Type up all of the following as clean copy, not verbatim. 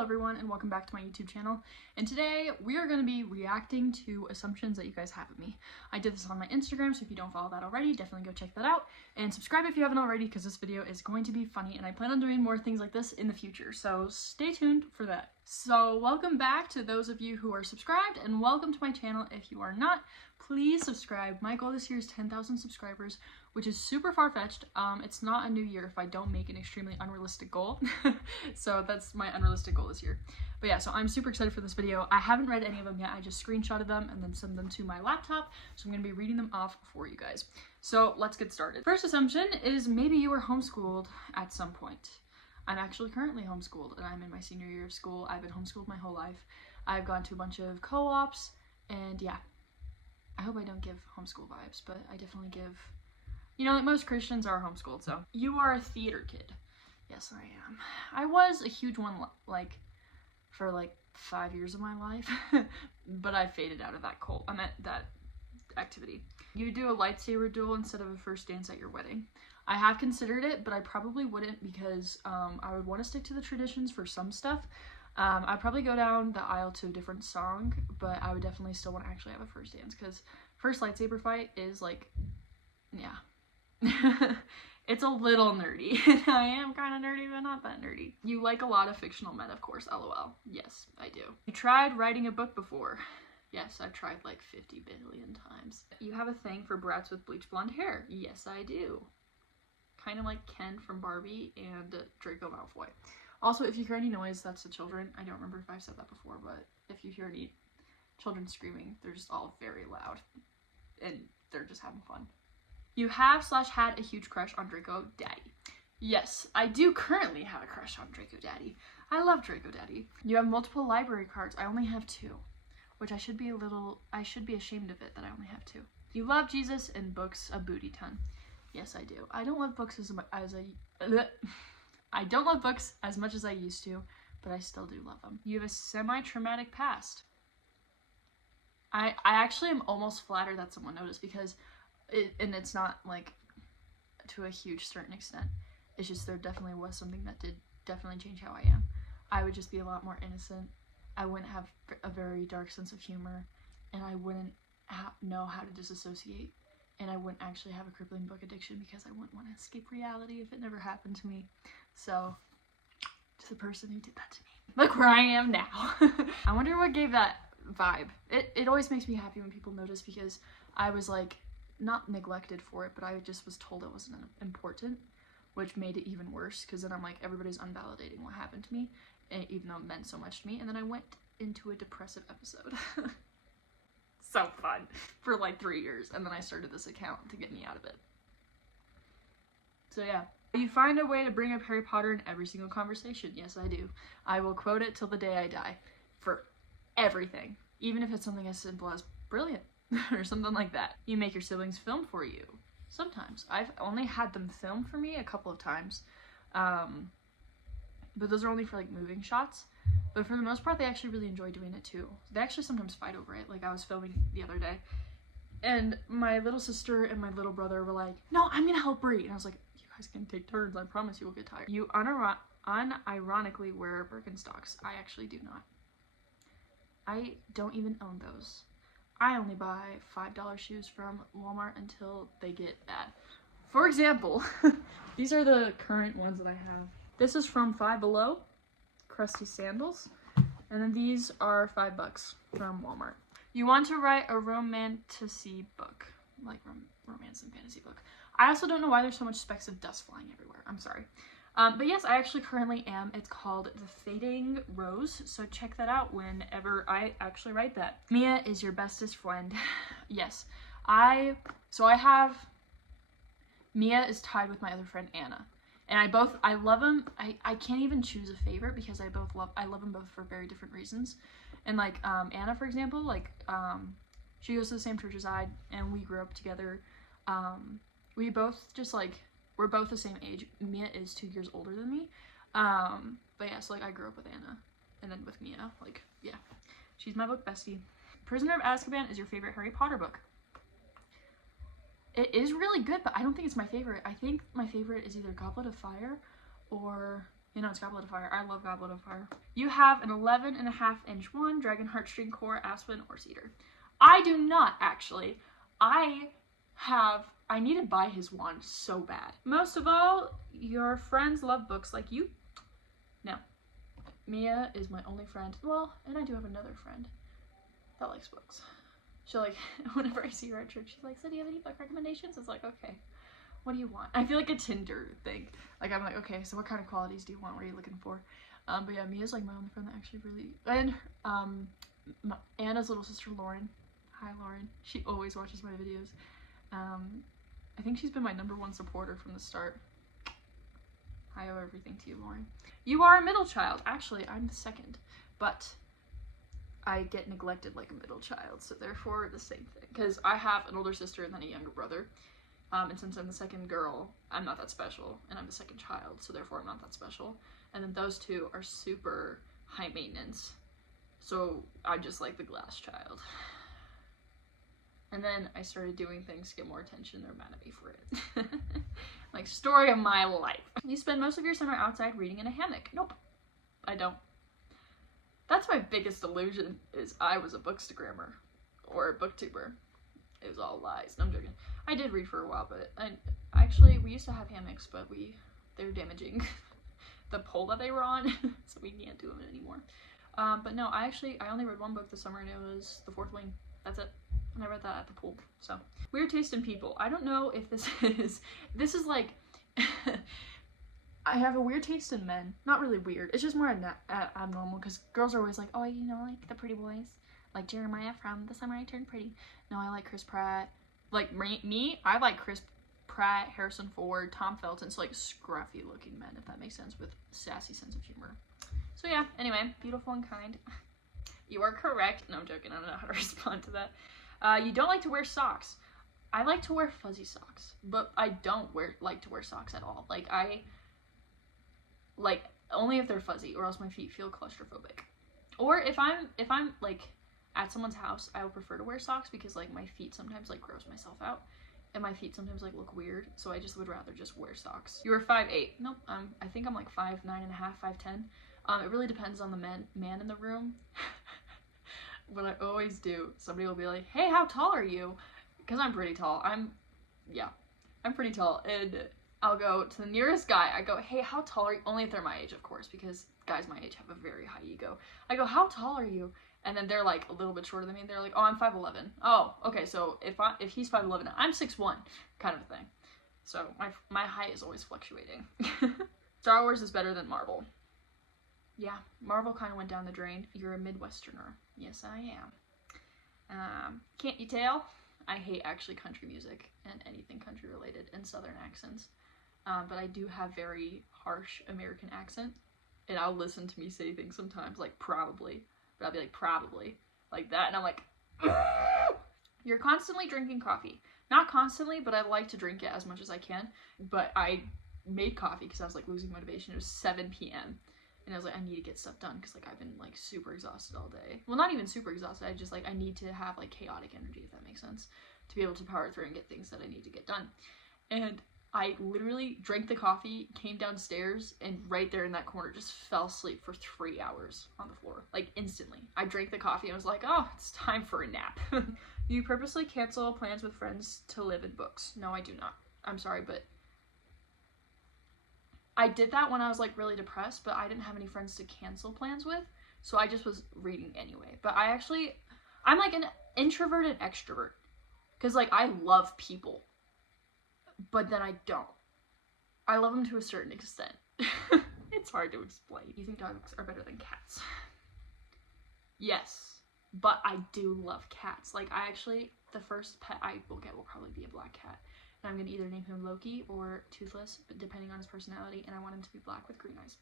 Hello everyone and welcome back to my YouTube channel, and today we are going to be reacting to assumptions that you guys have of me. I did this on my Instagram, so if you don't follow that already, definitely go check that out, and subscribe if you haven't already because this video is going to be funny and I plan on doing more things like this in the future, so stay tuned for that. So welcome back to those of you who are subscribed, and welcome to my channel if you are not. Please subscribe. My goal this year is 10,000 subscribers, which is super far-fetched. It's not a new year if I don't make an extremely unrealistic goal. So that's my unrealistic goal this year. But yeah, so I'm super excited for this video. I haven't read any of them yet. I just screenshotted them and then sent them to my laptop. So I'm going to be reading them off for you guys. So let's get started. First assumption is maybe you were homeschooled at some point. I'm actually currently homeschooled and I'm in my senior year of school. I've been homeschooled my whole life. I've gone to a bunch of co-ops and yeah. I hope I don't give homeschool vibes, but I definitely give, you know, like most Christians are homeschooled, so. You are a theater kid. Yes, I am. I was a huge one, like, for like 5 years of my life, but I faded out of that that activity. You do a lightsaber duel instead of a first dance at your wedding. I have considered it, but I probably wouldn't because I would want to stick to the traditions for some stuff. I'd probably go down the aisle to a different song, but I would definitely still want to actually have a first dance because first lightsaber fight is like, yeah. It's a little nerdy. I am kind of nerdy, but not that nerdy. You like a lot of fictional men, of course, lol. Yes, I do. You tried writing a book before. Yes, I've tried like 50 billion times. You have a thing for brats with bleach blonde hair. Yes, I do. Kind of like Ken from Barbie and Draco Malfoy. Also, if you hear any noise, that's the children. I don't remember if I've said that before, but if you hear any children screaming, they're just all very loud and they're just having fun. You have/had a huge crush on Draco Daddy. Yes, I do currently have a crush on Draco Daddy. I love Draco Daddy. You have multiple library cards. I only have 2, which I should be ashamed of it that I only have 2. You love Jesus and books a booty ton. Yes, I do. I don't love books I don't love books as much as I used to, but I still do love them. You have a semi-traumatic past. I actually am almost flattered that someone noticed because it's not like to a huge certain extent. It's just there definitely was something that did definitely change how I am. I would just be a lot more innocent. I wouldn't have a very dark sense of humor, and I wouldn't know how to disassociate. And I wouldn't actually have a crippling book addiction because I wouldn't want to escape reality if it never happened to me. So, to the person who did that to me, look where I am now. I wonder what gave that vibe. It always makes me happy when people notice because I was like, not neglected for it, but I just was told it wasn't important, which made it even worse because then I'm like, everybody's unvalidating what happened to me, even though it meant so much to me, and then I went into a depressive episode. So fun for like 3 years, and then I started this account to get me out of it. So yeah. You find a way to bring up Harry Potter in every single conversation. Yes, I do. I will quote it till the day I die for everything, even if it's something as simple as brilliant or something like that. You make your siblings film for you. Sometimes. I've only had them film for me a couple of times, but those are only for like moving shots. But for the most part, they actually really enjoy doing it too. They actually sometimes fight over it. Like I was filming the other day, and my little sister and my little brother were like, "No, I'm gonna help Brie," and I was like, "You guys can take turns. I promise you will get tired." You unironically wear Birkenstocks. I actually do not. I don't even own those. I only buy $5 shoes from Walmart until they get bad. For example, these are the current ones that I have. This is from Five Below. Crusty sandals, and then these are $5 from Walmart. You want to write a romantasy book, like romance and fantasy book. I also don't know why there's so much specks of dust flying everywhere. I'm sorry. But yes, I actually currently am. It's called The Fading Rose, so check that out whenever I actually write that. Mia is your bestest friend. Yes, Mia is tied with my other friend Anna. And I love them. I can't even choose a favorite because I love them both for very different reasons. And like, Anna, for example, like, she goes to the same church as I, and we grew up together. We both just like, we're both the same age. Mia is 2 years older than me. But yeah, so like I grew up with Anna, and then with Mia, like, yeah. She's my book bestie. Prisoner of Azkaban is your favorite Harry Potter book. It is really good, but I don't think it's my favorite. I think my favorite is either Goblet of Fire or You know, it's Goblet of Fire. I love Goblet of Fire. You have an 11.5-inch wand, dragon, heartstring, core, aspen, or cedar. I do not, actually. I need to buy his wand so bad. Most of all, your friends love books like you. No. Mia is my only friend. Well, and I do have another friend that likes books. She'll like, whenever I see her at church, she's like, so do you have any book recommendations? It's like, okay, what do you want? I feel like a Tinder thing. Like, I'm like, okay, so what kind of qualities do you want? What are you looking for? But yeah, Mia's like my only friend that actually really, and Anna's little sister, Lauren. Hi, Lauren. She always watches my videos. I think she's been my #1 supporter from the start. I owe everything to you, Lauren. You are a middle child. Actually, I'm the second, but I get neglected like a middle child, so therefore the same thing. Because I have an older sister and then a younger brother, and since I'm the second girl, I'm not that special, and I'm the second child, so therefore I'm not that special. And then those two are super high maintenance, so I'm just like the glass child. And then I started doing things to get more attention. They're mad at me for it. Like, story of my life. You spend most of your summer outside reading in a hammock. Nope, I don't. That's my biggest illusion, is I was a bookstagrammer or a booktuber. It was all lies. No, I'm joking. I did read for a while, but actually we used to have hammocks, but they were damaging the pole that they were on, so we can't do them anymore. But no, I only read one book this summer, and it was The Fourth Wing. That's it. And I read that at the pool. So, weird taste in people. I don't know if this is like, I have a weird taste in men. Not really weird. It's just more abnormal, because girls are always like, oh, you know, like the pretty boys. Like Jeremiah from The Summer I Turned Pretty. No, I like Chris Pratt. Like me, I like Chris Pratt, Harrison Ford, Tom Felton. So like scruffy looking men, if that makes sense, with sassy sense of humor. So yeah, anyway, beautiful and kind. You are correct. No, I'm joking. I don't know how to respond to that. You don't like to wear socks. I like to wear fuzzy socks, but I don't like to wear socks at all. Like, only if they're fuzzy, or else my feet feel claustrophobic. Or if I'm like at someone's house, I would prefer to wear socks, because like my feet sometimes like gross myself out, and my feet sometimes like look weird, so I just would rather just wear socks. You are 5'8". Nope, I think I'm like 5'9.5", 5'10". It really depends on the man in the room. What I always do, somebody will be like, hey, how tall are you? Because I'm pretty tall. I'm pretty tall. And I'll go to the nearest guy. I go, hey, how tall are you? Only if they're my age, of course, because guys my age have a very high ego. I go, how tall are you? And then they're like a little bit shorter than me. They're like, oh, I'm 5'11". Oh, okay, so if he's 5'11", I'm 6'1", kind of a thing. So my height is always fluctuating. Star Wars is better than Marvel. Yeah, Marvel kind of went down the drain. You're a Midwesterner. Yes, I am. Can't you tell? I hate actually country music and anything country related and southern accents. But I do have very harsh American accent. And I'll listen to me say things sometimes, like probably. But I'll be like, probably. Like that. And I'm like, you're constantly drinking coffee. Not constantly, but I like to drink it as much as I can. But I made coffee because I was like losing motivation. It was 7 p.m. And I was like, I need to get stuff done, because like I've been like super exhausted all day. Well, not even super exhausted. I need to have like chaotic energy, if that makes sense, to be able to power through and get things that I need to get done. And I literally drank the coffee, came downstairs, and right there in that corner just fell asleep for 3 hours on the floor, like instantly. I drank the coffee and was like, oh, it's time for a nap. You purposely cancel plans with friends to live in books. No, I do not. I'm sorry, but I did that when I was like really depressed, but I didn't have any friends to cancel plans with, so I just was reading anyway. But I'm like an introverted extrovert, because like I love people, but then I don't. I love them to a certain extent. It's hard to explain. You think dogs are better than cats? Yes, but I do love cats. Like the first pet I will get will probably be a black cat. And I'm going to either name him Loki or Toothless, but depending on his personality, and I want him to be black with green eyes.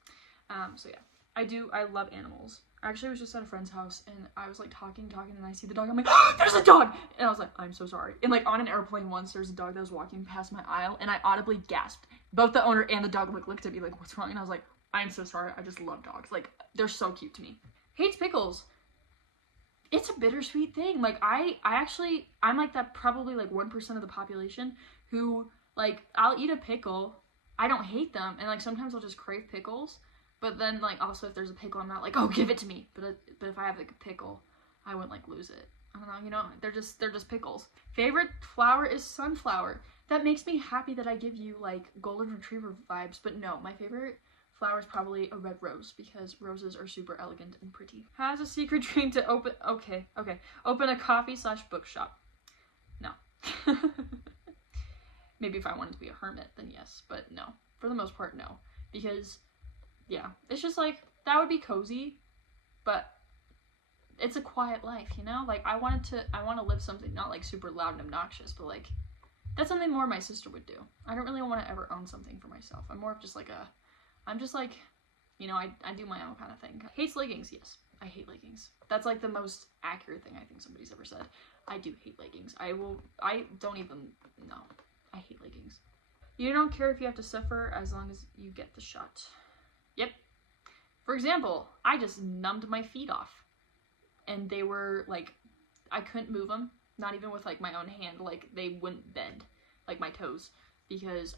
So yeah, I love animals. I actually was just at a friend's house, and I was like talking, and I see the dog, I'm like, oh, there's a dog! And I was like, I'm so sorry. And like on an airplane once, there's a dog that was walking past my aisle, and I audibly gasped. Both the owner and the dog looked at me like, what's wrong? And I was like, I'm so sorry, I just love dogs. Like, they're so cute to me. Hates pickles. It's a bittersweet thing. Like, I'm like that probably like 1% of the population who, like, I'll eat a pickle, I don't hate them, and like sometimes I'll just crave pickles, But then, like, also if there's a pickle, I'm not like, oh, give it to me. But if I have like a pickle, I wouldn't like lose it. I don't know, you know, they're just pickles. Favorite flower is sunflower. That makes me happy that I give you like golden retriever vibes. But no, my favorite flower is probably a red rose because roses are super elegant and pretty. Has a secret dream to open. Okay. Open a coffee/bookshop. No. Maybe if I wanted to be a hermit, then yes. But no, for the most part, no. Because yeah, it's just like that would be cozy, but it's a quiet life, you know? Like I want to live something not like super loud and obnoxious, but like that's something more my sister would do. I don't really want to ever own something for myself. I'm more of just like I'm just like, you know, I do my own kind of thing. Hates leggings, yes. I hate leggings. That's like the most accurate thing I think somebody's ever said. I do hate leggings. I don't even, no. I hate leggings. You don't care if you have to suffer as long as you get the shot. Yep. For example, I just numbed my feet off. And they were like, I couldn't move them, not even with like my own hand. Like they wouldn't bend, like my toes, because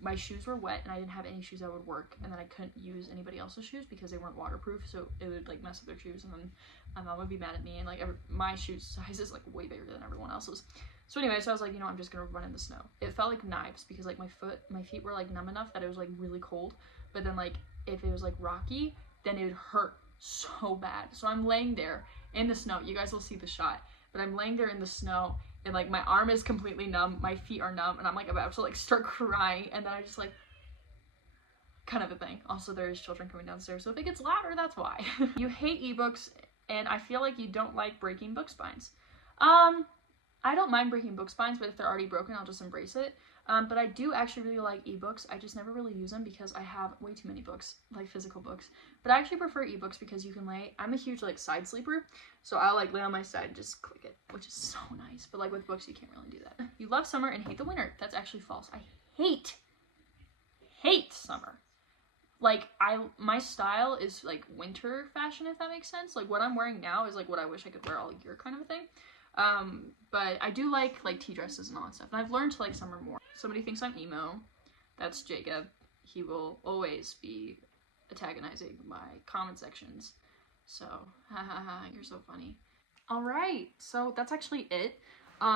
my shoes were wet and I didn't have any shoes that would work. And then I couldn't use anybody else's shoes because they weren't waterproof, so it would like mess up their shoes. And then my mom would be mad at me. And like my shoe size is like way bigger than everyone else's. So anyway, so I was like, you know, I'm just gonna run in the snow. It felt like knives because like my feet were like numb enough that it was like really cold. But then like if it was like rocky, then it would hurt so bad. So I'm laying there in the snow. You guys will see the shot. But I'm laying there in the snow and like my arm is completely numb, my feet are numb, and I'm like about to like start crying, and then I just like kind of a thing. Also, there's children coming downstairs, so if it gets louder, that's why. You hate ebooks, and I feel like you don't like breaking book spines. I don't mind breaking book spines, but if they're already broken, I'll just embrace it. But I do actually really like ebooks. I just never really use them because I have way too many books, like physical books. But I actually prefer ebooks because you can lay, I'm a huge like side sleeper, so I'll like lay on my side and just click it, which is so nice. But like with books, you can't really do that. You love summer and hate the winter. That's actually false. I hate summer. Like my style is like winter fashion, if that makes sense. Like what I'm wearing now is like what I wish I could wear all year kind of a thing. But I do like tea dresses and all that stuff, and I've learned to like summer more. Somebody thinks I'm emo. That's Jacob. He will always be antagonizing my comment sections. So, hahaha, you're so funny. Alright, so that's actually it.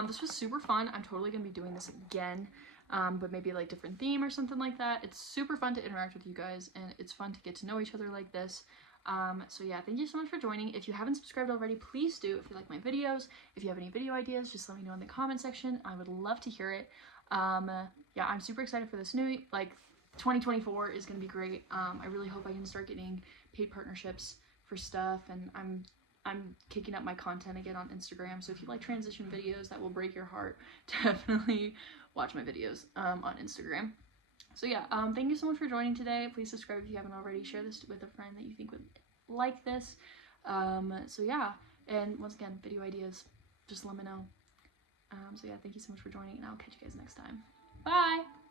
This was super fun. I'm totally gonna be doing this again, but maybe like different theme or something like that. It's super fun to interact with you guys, and it's fun to get to know each other like this. So yeah, thank you so much for joining. If you haven't subscribed already, please do. If you like my videos, if you have any video ideas, just let me know in the comment section. I would love to hear it. Yeah, I'm super excited for this new, like, 2024 is gonna be great. I really hope I can start getting paid partnerships for stuff, and I'm kicking up my content again on Instagram, so if you like transition videos that will break your heart, definitely watch my videos on Instagram. So yeah, thank you so much for joining today. Please subscribe if you haven't already. Share this with a friend that you think would like this. So yeah, and once again, video ideas, just let me know. So yeah, thank you so much for joining, and I'll catch you guys next time. Bye!